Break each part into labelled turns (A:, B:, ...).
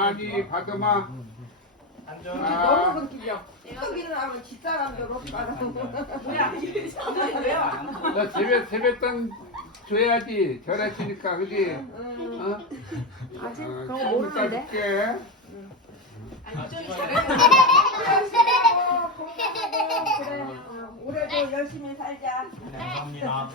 A: 많이 받으마.
B: 너무 끊기죠. 끊기는 하면 집사람도 받아.
C: 뭐야? 왜요?
A: 너 세뱃돈 줘야지. 결혼했으니까, 그지? 어?
D: 아직
A: 어,
D: 그런 거 모르는데.
A: 줄게.
C: 좀 잘해.
B: 그래. 올해도 열심히 살자.
E: 감사합니다.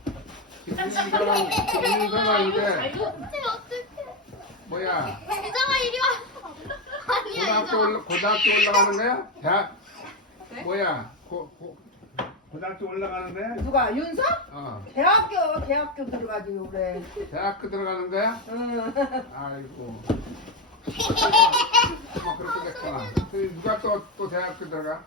A: 김윤서가 이제
F: 어떡해.
A: 뭐야?
F: 유정아 이리 와. 아니야 유정아.
A: 고등학교 올라가는 거야? 대학 뭐야? 고등학교 올라가는 거야?
B: 누가 윤서?
A: 어.
B: 대학교 들어가지고 그래.
A: 대학교 들어가는 거야?
B: 응.
A: 아이고. 그렇게 됐구나. 누가 또 대학교 들어가?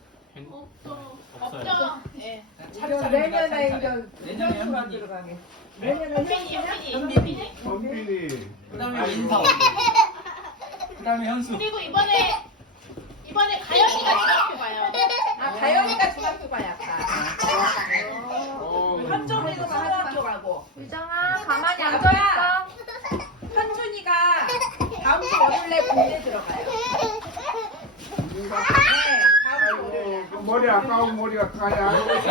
C: 없죠. 예.
B: 내년에 이제
E: 내년에
B: 현수가
E: 현빈이.
B: 들어가게. 내년에
C: 현빈이.
A: 현빈이.
E: 그다음에 인사. 그다음에 현수.
C: 그리고 이번에 가연이가 중학교 가요.
B: 아 가영이가 중학교 가야
C: 현정이도 초등학교 가고.
D: 유정아 가만히 앉아있어.
B: 현준이가 다음 주 월요일에 군대 들어가요. 네, 다음 주 월요일에.
A: 아이고, 머리 아까운 머리 어떡하냐?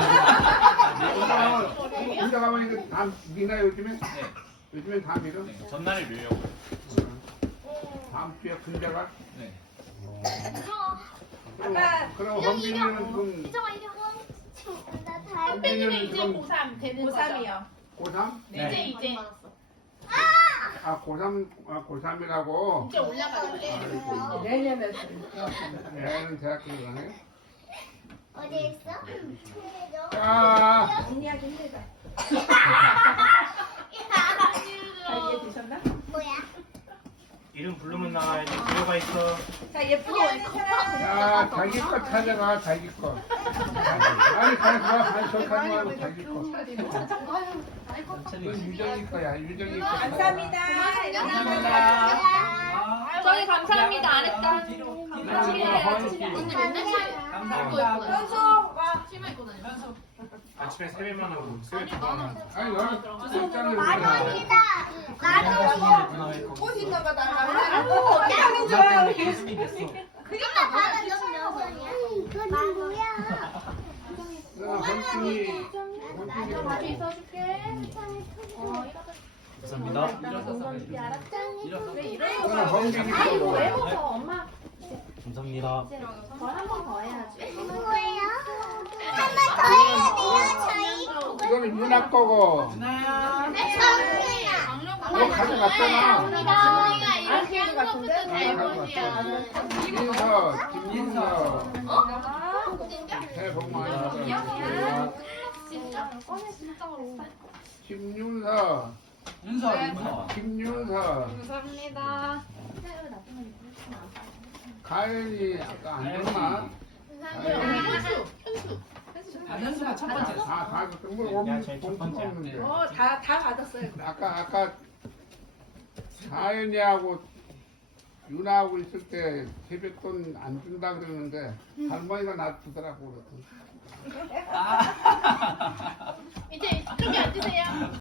A: 혼자 가면 이거 다 미나 요즘에? 요즘엔 다 밀어?
E: 네, 전날에 밀려고.
A: 다음 주에 군대가?
E: 네.
A: 그럼 현빈이는 지금
F: 유정아 이리 와.
C: 현빈이는 이제 고3 되는 거죠.
B: 고3이요.
A: 고3?
E: 네.
C: 이제
A: 고3이라고?
C: 이제 올라가요. 예.
A: 아이고.
B: 내년에
A: 애는 대학교 가네?
F: 어디 있어?
A: 자,
B: 정리하기 힘들다. 잘 이해 되셨나?
F: 뭐야?
E: 이름 부르면 나와야지. 들어가 있어.
B: 자 예쁘게 하는 사람.
A: 야, 자기 거 찾아가, 자기 거. 아니, 가서 저까지 말고 자기 거. 이건 유정이 거야, 유정이 거.
B: 감사합니다.
D: 저희 감사합니다. 안 했다.
E: 감사합니다.
B: 현수 와.
E: 아침에 세배만 하고 세배 두번 하고.
A: 아니, 너는 짠을
F: 나도
B: 꽃 있는 거 다.
F: 나도
B: 좋아요.
E: 교수님 됐어.
F: 그니까 나는 몇 명이야? 이건 뭐야?
A: 헌신이
D: 다시 써줄게.
E: 감사합니다.
A: 너는 헌신이
D: 아이고 왜
A: 거고.
D: 웃어 엄마.
E: 감사합니다.
D: 한 번 더 해야지.
F: 뭐예요? 한 번 더 해야 돼요, 저희.
A: 이거는 유나 거고. 이거 가져갔잖아.
F: 언니가 이렇게 한 것부터
A: 김민서, 김민서. 새해 복 많이 받아. 김윤서,
E: 윤서.
A: 김윤서.
D: 감사합니다.
A: 가연이 아까 안 줬나?
E: 현수가 첫 번째.
A: 다 줬던 거
E: 야, 제일 첫 번째야.
A: 없는데.
B: 다 받았어요.
A: 아까 가연이하고 윤아하고 있을 때 세뱃돈 안 준다 그러는데 할머니가 나 주더라고 그랬더니.
C: 이제 이쪽에 앉으세요.